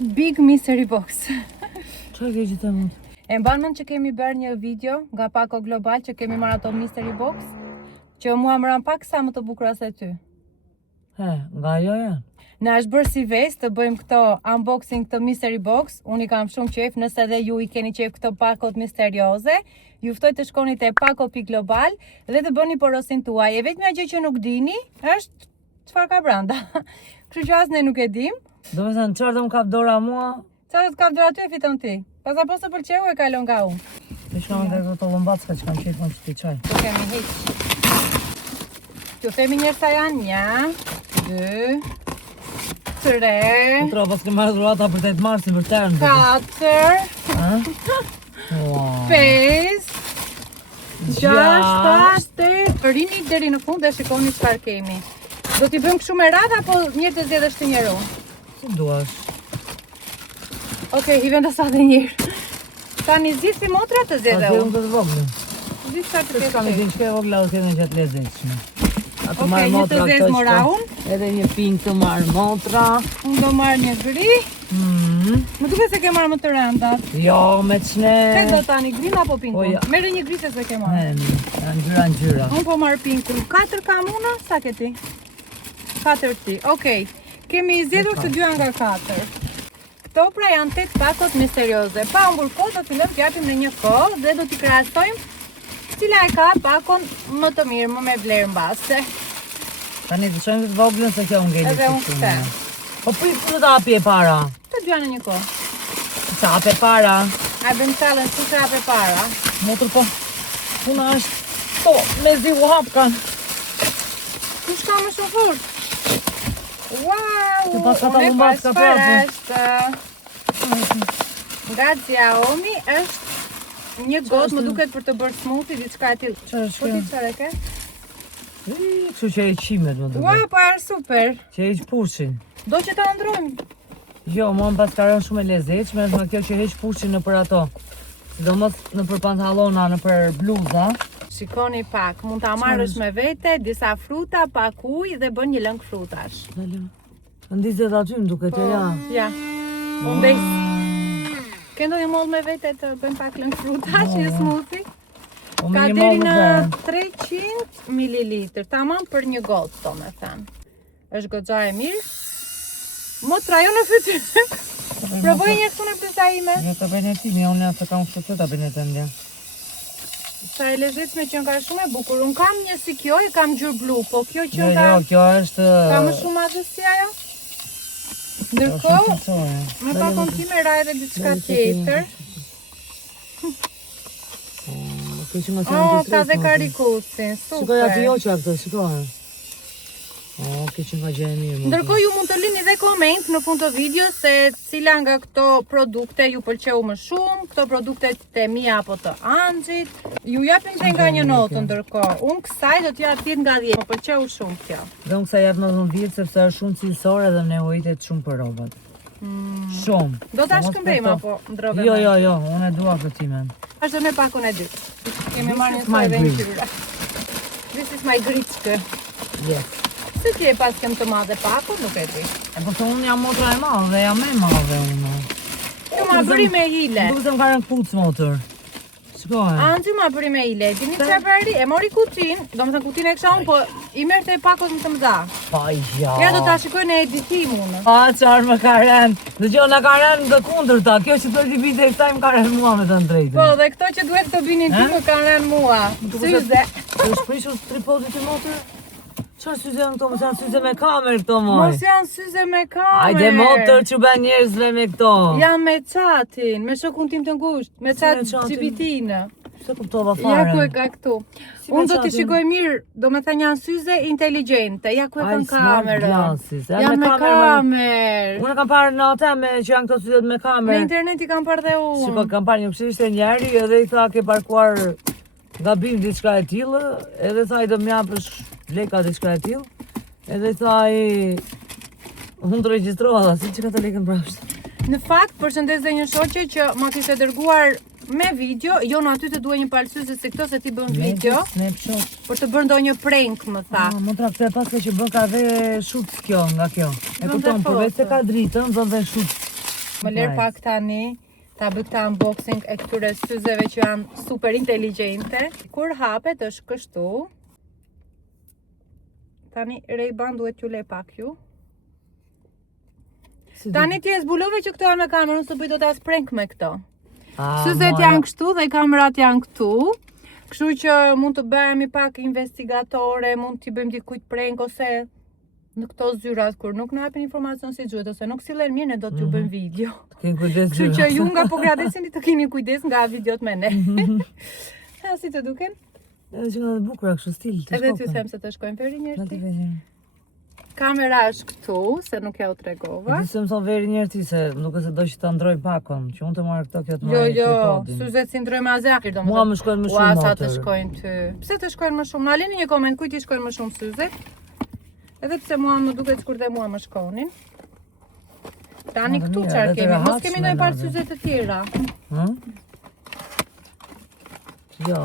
Big Mystery Box. Çfarë ke gjithë mund? E mban mend që kemi bërë një video nga Paco Global që kemi marrë ato Mystery Box, që mua më ran pak sa më të bukura se ty. Nga ajo janë. Na është bërë si vestë të bëjmë këto unboxing të Mystery Box. Unë i kam shumë qejf, nëse edhe ju i keni qejf këto pakot misterioze, ju ftoj të shkoni te Paco.global dhe të bëni porosin tuaj. E vetmja gjë që nuk dini është çfarë ka brenda. Kështu që as ne nuk e dim. Do të thënë çfarë do më kap dora mua? Çfarë të kap dora ty e fiton ti. Pas apo se pëlqeu e kalon nga unë. Të shkojmë te këto llombacka që kam qejf më të çaj. Do kemi hiç. Ju themi njerë sa janë 1, 2, 3, Tra pas ke marrë dhurata për 8 marsin për tërën. 4, 5, 6, 7, 8. Rini deri në fund dhe shikoni çfarë kemi. Do t'i bëjmë kështu me radhë apo një të zgjedhësh ti njëru? Si duash. Okej, i vendos edhe një herë. Tani zgjidh si motra të zgjedhë Unë unë. të vogël. Zgjidh sa të Kam kesh. një shkë vogla do të kenë gjatë lezetshme. Ato Okej, marr një të motra zezë këto mora që- unë. Edhe një pink të marr motra. Unë do marrë një gri. Më duket se ke marrë më të rëndat. Jo, me çne. Ke do tani grin apo pinkun? Po, ja. Merë një gri se ke marrë. Janë ngjyra. Unë po marrë pinkun. 4 kam unë, sa ke ti? 4 ti. Okej. Kemi zgjedhur të dyja nga 4. Këto pra janë 8 pakot misterioze. Pa humbur kohë, do fillojmë të japim në një kohë dhe do t'i krahasojmë cila e ka pakon më të mirë, më me vlerë mbase. Tani të shojmë të voglën se kjo ngeli. Edhe unë këtë. Po prit të hapi e para. Të dyja në një kohë. Sa hapi e para. A bëjmë challenge si të hape para. Motër po. Puna është. Po, me zi u hap kanë. Kush ka më shumë furt? Wow! Të pas ka ta unë e lumbat ka pas Nga Xiaomi është një gotë më duket për të bërë smoothie, diçka e tillë. Çfarë është Po kjo? ti çfarë ke? Kështu që e qimet më duket. Wow, po është super. Që e pushin. Do që ta ndrojmë. Jo, mua më pas ka rënë shumë e lezetshme, është më kjo që heq pushin në për ato. Sidomos në për pantallona, në për bluza. Shikoni pak, mund ta marrësh me vete disa fruta, pak ujë dhe bën një lëng frutash. Ndizet aty më duket e ja. Ja. Mundes. Ke ndonjë mollë me vete të bëjmë pak lëng frutash, një smoothie? Po Ka me një deri mollë në dhe. 300 ml, tamam për një gotë, to me thënë. Është goxha e mirë. Motra jo në fytyrë. Provoj një këtu në fytyra ime. Jo të bëjnë e ti, unë ja të kam shtu të bëjnë e të ndja. Sa e lezetshme që ka shumë e bukur. Unë kam një si kjo, e kam gjur blu, po kjo që Jo, ka jo, kjo është... ka më shumë madhësi si ajo. Ndërkohë, me pakon time ra edhe diçka tjetër. Kjo që më të Oh, ka dhe karikusin, Shikoj aty super. jo që këtë, shikoj. Kjo që nga gjë e mirë. Ndërkohë ju mund të lini dhe koment në fund të videos se cila nga këto produkte ju pëlqeu më shumë, këto produkte të mia apo të Anxhit. Ju japim dhe nga një notë ndërkohë. Unë kësaj do t'ja 10 nga 10, më pëlqeu shumë kjo. Dhe unë kësa jap 19 sepse është shumë cilësore dhe nevojitet shumë për robat. Shumë. Do ta shkëmbejmë apo ndrove? Jo, unë e dua këtë timen. Ashtë me pakun e dytë. Kemi marrë një my soj dhe një green. qyra. This is my gritskë. Yes. Se ti e pas kem të madhe pakun, nuk e di. E po të unë jam motra e madhe, jam e madhe unë. Kjo ma bëri me hile. Duke se më ka rënë kucë motor. Shkoj. Anxhi ma bëri me hile. Dini çfarë bëri? E mori kutin, do të thënë kutin e kisha unë, po i merrte pakot më të mëdha. Pa ja. Ja do ta shikoj në editim unë. Pa qarë më ka rënë. Dëgjoj, na ka rënë nga kundërta. Kjo që duhet i bite e kësaj më ka rënë mua me të drejtën. Po, dhe këto që duhet të binin ty më kanë rënë mua. Syze. Të shprishur tripodit i motor? Çfarë syze janë këto? Mos janë syze me kamerë këto moj. Mos janë syze me kamerë. Hajde motor që bën njerëzve me këto. Janë me çatin, me shokun tim të ngushtë, me çat GPT-në. Se kuptova Ja fare. ku e ka këtu. Unë do t'i shikoj mirë, do me thënë janë syze inteligjente. Ja ku e kanë kamerën. Janë me kamerë. Unë kam parë në atë me që janë këto syze me Në kamerë. internet i kam parë dhe unë. Shiko, kam parë një kështu ishte njeri edhe i tha ke parkuar gabim diçka e tillë, edhe tha i do më japësh leka diçka e tillë. Edhe tha i unë të regjistrova, si që ka të lekën brapsht. Në fakt, përshëndes dhe një shoqe që ma kishte dërguar me video, jo në aty të duhe një palësyze si këto se ti bën video, Snapshot. për të bërë ndonjë prank, më tha. Më tra këtë e pas ka që bën ka dhe shut kjo nga kjo. E kupton, përveç se ka dritën, bën dhe shut. Më lerë pak tani ta bëj këtë unboxing e këtyre syzeve që janë super inteligjente. Kur hapet është kështu. Tani Ray-Ban duhet t'ju le pak ju. Tani ti e zbulove që këto janë me kamerën, së bëj do t'as prank me këto. Syzet janë kështu dhe kamerat janë këtu. Kështu që mund të bëhemi pak investigatore, mund t'i bëjmë dikujt prank ose në këto zyrat kur nuk na japin informacion si duhet ose nuk sillen mirë, ne do t'ju bëjmë video. Keni kujdes. Kështu që ju nga po gradesini të keni kujdes nga videot me ne. Ha, si të duken? Edhe që nga dhe bukura kështu stil të Edhe t'ju them se të shkojmë veri Na njërë ti ti. vjen. Kamera është këtu, se nuk ja u tregova. Di se më thon veri njërë ti se nuk e se do që ta ndroj pakon, që unë të marrë këto kjo të Jo, marrë jo, tripodin. syzet si ndrojmë azakir do Mua më shkojnë më shumë sa të motor. shkojnë ty. Pse të shkojnë më shumë? Na lini një koment kujt i shkojnë më shumë syzet? Edhe pse mua më duket sikur dhe mua më shkonin. Tani Ma, këtu mirë, çfarë edhe të kemi? Mos rehatshme kemi ndonjë parë nave. syze të tjera. Jo,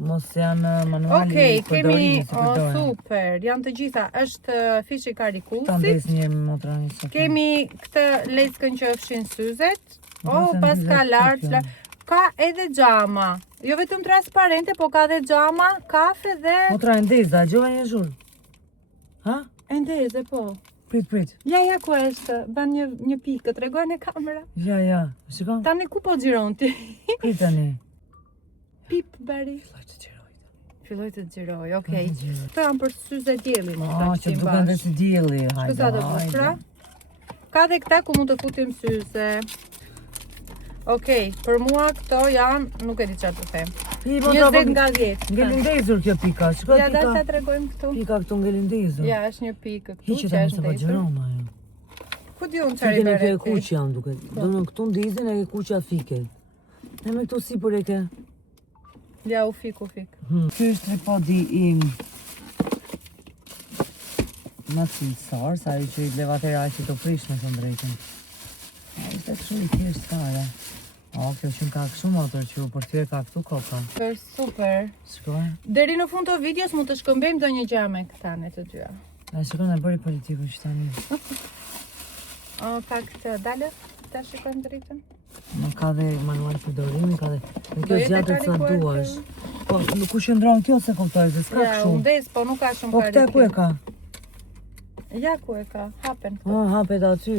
mos janë manuali Okej, kemi përdorimi si përdoren. super. Janë të gjitha. Është fishi Ta karikusit. ndes një motrani sot. Kemi këtë leckën që fshin syzet. Ma, Oh, se pas në ka vizet lartë. kjo. Ka edhe xhama. Jo vetëm transparente, po ka edhe xhama, kafe dhe Motra e ndezda, gjova një zhur. Ha? e ndeze po. Prit. Ja, ku është? Ban një pikë, tregoj në kamera. Ja. Shikon? Tani ku po xhiron ti? Prit tani. Pip bari. Filloj të gjiroj. Filloj të xhiroj, okej. Filloj të xhiroj. Këto janë për syze dielli, më Ah, thashë që ti duken dhe bash. si dielli. Kështu sa do bukra. Ka dhe këta ku mund të futim syze. Okej, për mua këto janë, nuk e di çfarë të them. 20 nga 10. Ngelin ndezur kjo pika. Shikoj Ja, dal ta pika. tregojmë këtu. Pika këtu ngelin ndezur. Ja, është një pikë këtu Hiqe që tani është se po ndezur. gjëron ajo. Ku di unë çfarë i Fikën e bëre ke ti? kuq jam duket. Do në këtu ndizin e ke kuqa fike. E me këtu sipër e ke. Ja, u fik. Ky është tripodi im. Më cilësor, sa i që i levatera që të prish në të drejtën. A ishte kështu i thjesht fare. O, kjo që ka kështu motor që u përthyre ka këtu koka. Super. Shkoj. Deri në fund të videos mund të shkëmbejmë ndonjë gjë me këta ne të dyja. A shikon e bëri politiku që tani. O, pak të dalë, ta shikojmë dritën. Nuk ka dhe manual përdorimi, ka dhe... Në Do kjo jetë zgjatët sa karikuar duash. kjo? Po, nuk u shëndron kjo se kuptoj, se s'ka Ja, kështu. u ndes, po nuk ka shumë Po këte ku e ka? Ja, ku e ka? Hapen këtu. Ah, hapet aty,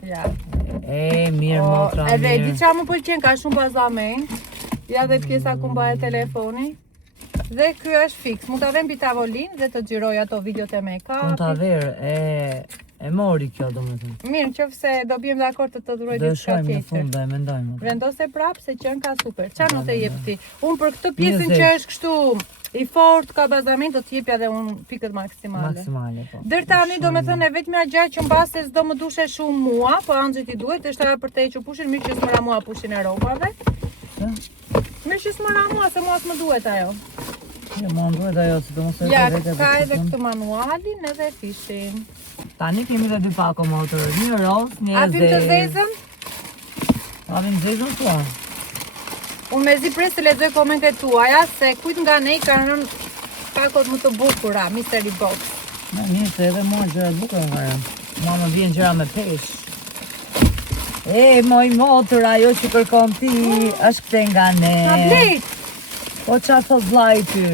Ja. E, mirë, motra, Edhe di mirë. qa më pëlqen, ka shumë bazament. Ja dhe pjesa ku mbahet telefoni. Dhe ky është fiks. Mund ta vëm mbi tavolinë dhe të xhiroj ato videot e Unë ta make-upit. verë, e mori kjo do më thënë. Mirë, qofse do bëjmë dakord të duroj Do e diçka shojmë në fund, tjetër. do e mendojmë. Vendose prapë se qen ka super. Çfarë not e jep ti? Unë për këtë pjesën 20. që është kështu i fort, ka bazament, do t'jepja dhe unë pikët maksimale. Maksimale, po. Dër tani do me thënë e vetëmja gjë që mbase s'do më dushe shumë mua, po Anxhit i duhet, është ajo për te që pushin, mirë që s'mëra mua pushin e robave. Mirë që s'mëra mua, se mua s'më duhet ajo. Jo, më nduhet ajo, se do mos e Ja, vete ka edhe këtë manualin edhe fishin. Tani kemi dhe dy pako motor, një roz, një Apim të zezën, Apim zezën tua. unë me zi pres të lexoj komentet tuaja, se kujt nga ne i kanë rënë pakot më të bukura, Mystery Box. Me mirë se edhe mua gjëra të bukura nga janë. Mua më vjen gjëra me pesh. E, moj motor, ajo që kërkon ti, është këte nga ne. Tablet! Po qa thot vllai ty?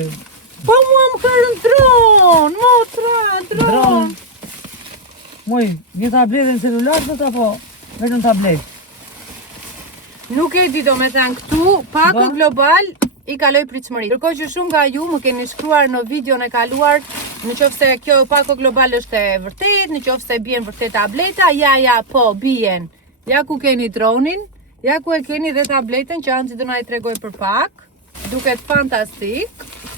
Po mua më ka rënë dron, motra, dron. Muj, një tabletin celular thot apo vetëm tablet? Nuk e di do me thënë këtu, Pako Ba? Global i kaloj pritshmëri. Ndërkohë që shumë nga ju më keni shkruar në videon e kaluar, në qoftë se kjo Pako Global është e vërtet, në qoftë se bien vërtet tableta, ja, po, bien. Ja ku keni dronin, ja ku e keni dhe tabletën që Anxhi do na i tregoj për pak. Duket fantastik.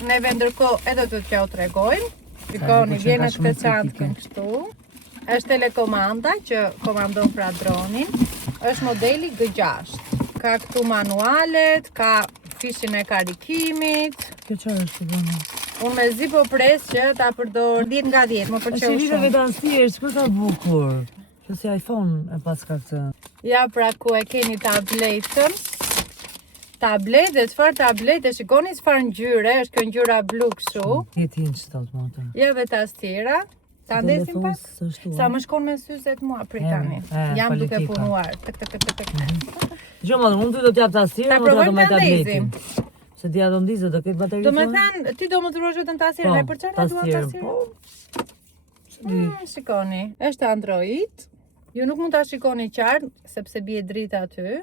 Neve ndërkohë edhe do t'ja u tregojmë. Shikoni, bukur që vjen ka në shumë këtë çantë kështu. Është telekomanda që komandon pra dronin. Është modeli G6. Ka këtu manualet, ka fishin e karikimit. Kjo çfarë është bënë? Unë me zi po pres që ta përdor 10 nga 10, më Është pëlqeu i shumë. vetansi, është kjo sa bukur. Kjo si iPhone e pas ka këtë. Ja pra ku e keni tabletën. Tablet dhe çfarë tablete, shikoni çfarë ngjyre, është kjo ngjyra blu kështu. 10 inç thot motor. Ja dhe tastiera. Ta ndesim telefon pak? s'është. Sa më shkon me syzet mua, prit tani. Jam duke politika. punuar. Tek. Dgjoj më, unë ty do t'jap tasirën, Ta më t'ja do me provojmë ta tabletin. ndezim. Se t'ja do ndizë, do ketë bateri. Do me thënë, ti do më dhurosh vetëm tasirën, e për çfarë dua tasirën? Po. Shikoni, është Android. Ju nuk mund ta shikoni qartë sepse bie drita aty.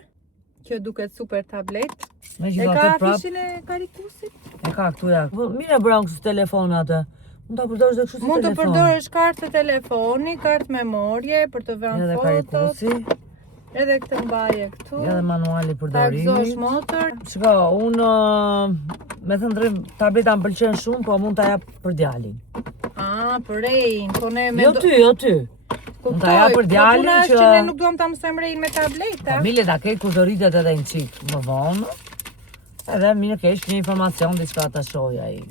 Kjo duket super tablet. Me E që ka ka prap, fishin e karikusit? e ka këtu ja. Po, mirë e bëran kështu telefon atë. Mund ta përdorësh edhe kështu si Mund të telefon. përdorësh kartë telefoni, kartë memorje për të vënë Edhe fotot, karikusi, edhe këtë mbaje këtu. edhe manuali Ta përdorimit. gëzosh motor. Shiko, unë me thënë drejt, tableta më pëlqen shumë, po mund ta jap për djalin. Për rejin, po ne me Jo ty. Mund ta jap për djalin puna është që që ne nuk duam ta mësojmë rejin me tableta. familje ta ketë kur të rritet edhe një çik më vonë. Edhe mirë kesh një informacion diçka ta shohë ai.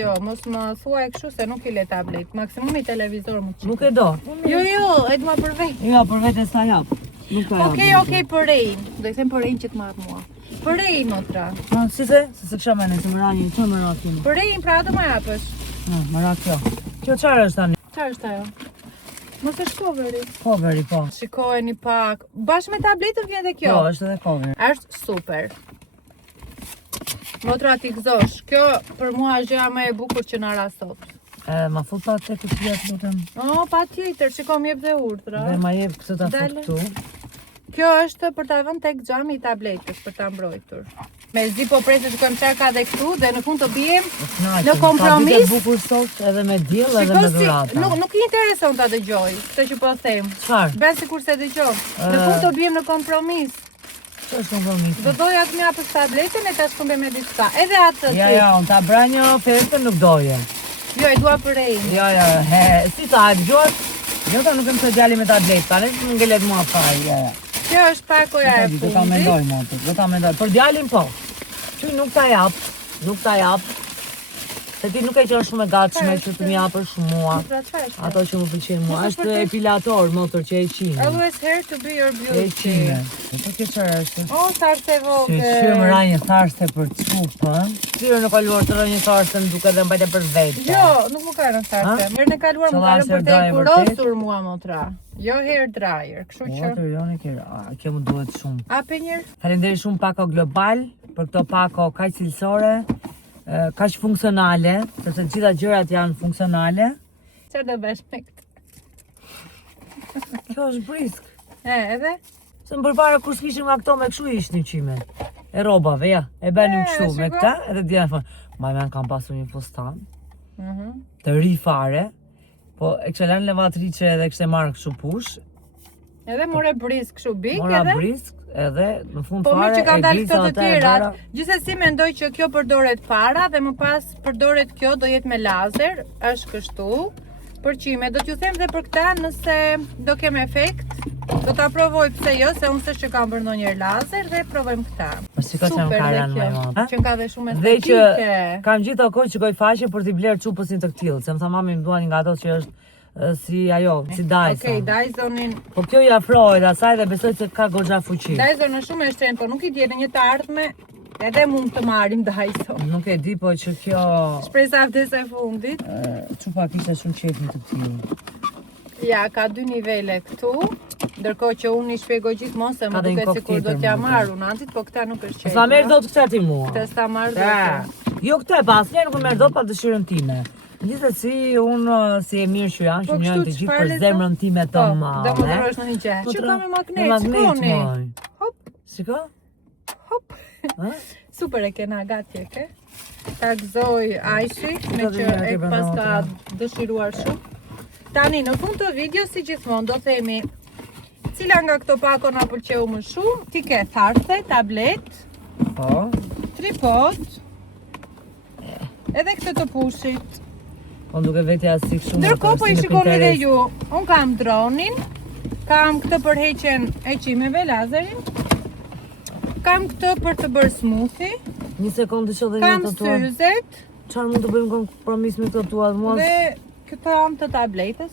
Jo, mos më thuaj kështu se nuk i le tablet. Maksimumi televizor më qik. Nuk e do. Jo, e dua për vetë. Jo, për vetes ta jap. Nuk ta jap. Okej, për rejin. Do i them për rejin që të marr mua. Për rejin, motra. Si se? Se kisha më nëse më rani, çfarë më ra këtu? Për rejin pra do më japësh. Më ra kjo. Kjo çfarë është tani? Çfarë është ajo? Mos e coveri. Coveri, po. Shikojeni pak. Bashkë me tabletën vjen edhe kjo. Po, është edhe cover. Është super. Motra ti gëzosh. Kjo për mua është gjëja më e bukur që na ra sot. Ma fut pa te kutija të lutem. Patjetër, shiko më jep dhe urdhra. Dhe ma jep këtë ta fut Dale. këtu. Kjo është për ta vënë tek xhami i tabletës për ta mbrojtur. Mezi po presim të shikojmë çfarë ka dhe këtu dhe në fund të bijem në kompromis. Ka bukur sot edhe me diell edhe me dhurata. Nuk i intereson ta dëgjoj, këtë që po them. Çfarë? Bën sikur se dëgjon. Në fund të bijem në kompromis. Ç'është kompromis? Do doja të më japësh tabletën e ta shkëmbej me diçka. Edhe atë. Ja, unë ta bra një festën nuk doje. Jo, e dua për rejin. Jo, si ta e dëgjohet? Jo, ta nuk e më të djali me tablet, ta nëse më ngelet mua fare, ja. Kjo është pakoja e Do ta fundit. mendoj motor, do ta mendoj. Për djalin po. Ty nuk ta jap. Se ti nuk e qenë shumë e gatshme që të më japësh mua. Pra çfarë është? Ato që më pëlqejnë mua. Mos e Është përtes- epilator motor që e qinë. Always here to be your E beauty. qinë. Po kjo çfarë është? O, sarse Që vogël. që më ra një tharse për cupën. Tyre në kaluar të rë një tharse në duke dhe mbajte për vetë. Jo, nuk më ka rënë sarse. Herën e kaluar më ka rënë për te Hair dryer kurosur mua motra. Jo hair dryer, kështu që. Water, jo në kërë. Kjo më duhet shumë. Hapi njërë. Faleminderit shumë Pako Global për këto Pako kaq cilësore, kaq funksionale, sepse të gjitha gjërat janë funksionale. Çfarë do bësh me këtë? Kjo është brisk. Edhe? Se më përpara kur s'kishim nga këto me kështu ishtë çime. E robave, ja. E bënim kështu me shiko. këta, edhe djena thonë, "Mama kam pasur një fustan Mhm. të ri fare, po e kështë lanë levatrice edhe kështë e marrë kështu push, Edhe more brisk kështu bik mora edhe? brisk, edhe në fund Po mirë fare që kanë e dalë grisa këto të atë e tjerat. bëra. Gjithsesi mendoj që kjo përdoret para dhe më pas përdoret kjo do jetë me lazer, është kështu. Përqime, do t'ju them dhe për këta nëse do kem efekt, do ta provoj pse jo, se unë s'është që kam bërë ndonjëherë lazer dhe provojmë këta. Po shiko që më Super ka dhe rënë kjo, më vonë. që ka dhe shumë Dhe që estetike. kam gjithë kohë që goj faqe për t'i blerë çupësin të këtillë, se më tha mami më duan nga ato që është si ajo, si Dyson. Okej, Dysonin. Po kjo i afrohet asaj dhe besoj se ka goxha fuqi. Dyson është shumë e shtrenjtë, po nuk i dihet në një të ardhme, edhe mund të marrim Dyson. Nuk e di, po që kjo Shpresa vdes e fundit. çupa kishte shumë qefin të tillë. Ja, ka dy nivele këtu, ndërkohë që unë i shpjegoj gjithmonë se Ka më dhe një duket kokë sikur do tjetër, t'ja më marr unë antit, po këta nuk është Sa merr dot këtë ti mua. Këtë s'ta marr Ta. dot. Jo këtë e pas, njerë nuk merr dot pa dëshirën time. Gjithsesi unë si e mirë që janë, Po që më kështu janë të gjithë çfarë për le zemrën time të Po, do më madhe. dërosh në një gjë. Që ka me magnet, shkoni. moj. Hop, Shiko? hop. Ha? Super e kena gati e ke. Ta gëzoj Aishi, me Do që të vjen e atje pas brenda ka motra. dëshiruar shumë. Tani, në fund të video, si gjithmonë, do themi cila nga këto pako na pëlqeu më shumë. Ti ke tharse, tablet, Po. tripod, edhe këtë të pushit. Po duke vetja si shumë. Ndërkohë po i shikoni dhe ju, unë kam dronin, kam këtë për heqjen e qimeve, lazerin, kam këtë për të bërë smoothie, Një sekondë që dhe një kam të tua. syzet Çfarë mund të bëjmë kompromis me këto tua? Mua dhe këtë jam të tabletës,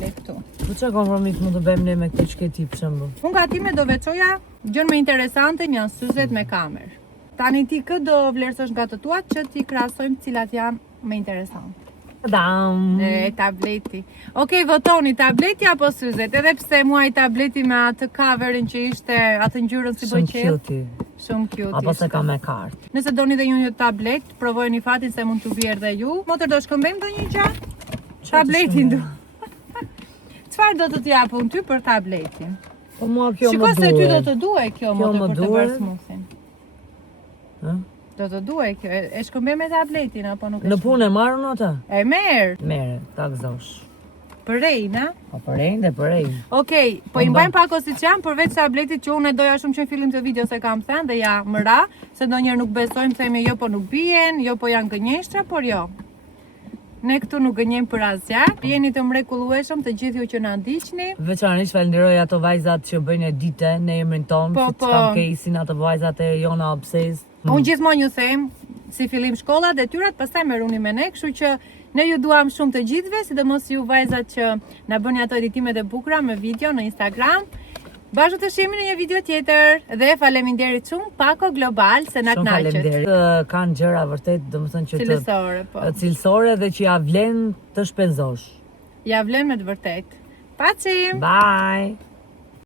le këtu. po çfarë kompromis mund të bëjmë ne me këtë që ke ti për shembull? Unë gatime do veçoja gjën më interesante janë syzet me kamerë. Tani ti këtë do vlerësosh nga të tuat që ti krahasojmë cilat janë më interesante. Dam. Tableti. Okej, votoni, tableti apo syzet? Edhe pse mua i tableti me atë coverin që ishte atë ngjyrën si bëj qell. Shumë cute. Apo se ka me kartë. Nëse doni dhe ju një tablet, provojeni fatin se mund t'u bjerë dhe ju. Motër, do shkëmbejmë ndonjë gjë? Tabletin du. Çfarë do të t'japun ty për tabletin? Po mua kjo më duhet. Shiko se ty do të duaj kjo Kjo motër më për të duhet. bërë smoothin. Ë? Do të duaj kjo. E shkëmbej me tabletin apo nuk e Në punë e marrën ata? E merr. Mere, ta gëzosh. Përej, na? Po përrejnë dhe përrejnë. Okej, po i mbajmë pak ose që janë përveç tabletit që unë e doja shumë që në fillim të video se kam thënë dhe ja më ra, se ndonjëherë nuk besojmë, themi jo po nuk bien, jo po janë gënjeshtra, por jo. Ne këtu nuk gënjejmë për asgjë. Jeni të mrekullueshëm të gjithë ju që na ndiqni. Veçanërisht falenderoj ato vajzat që bëjnë edite në emrin ton, Po, si po. kam kesin ato vajzat e Jona Obses. Unë gjithmonë ju them, si fillim shkolla, detyrat pastaj merruni me ne, kështu që ne ju duam shumë të gjithëve, sidomos ju vajzat që na bëni ato editimet e bukura me video në Instagram. Bashkë të shihemi në një video tjetër dhe faleminderit shumë Pako Global se na Shumë kënaqet. faleminderit. Kanë gjëra vërtet, domethënë që Cilësore, po. cilësore dhe që ja vlen të shpenzosh. Ja vlen me të vërtet. Pacim! Bye.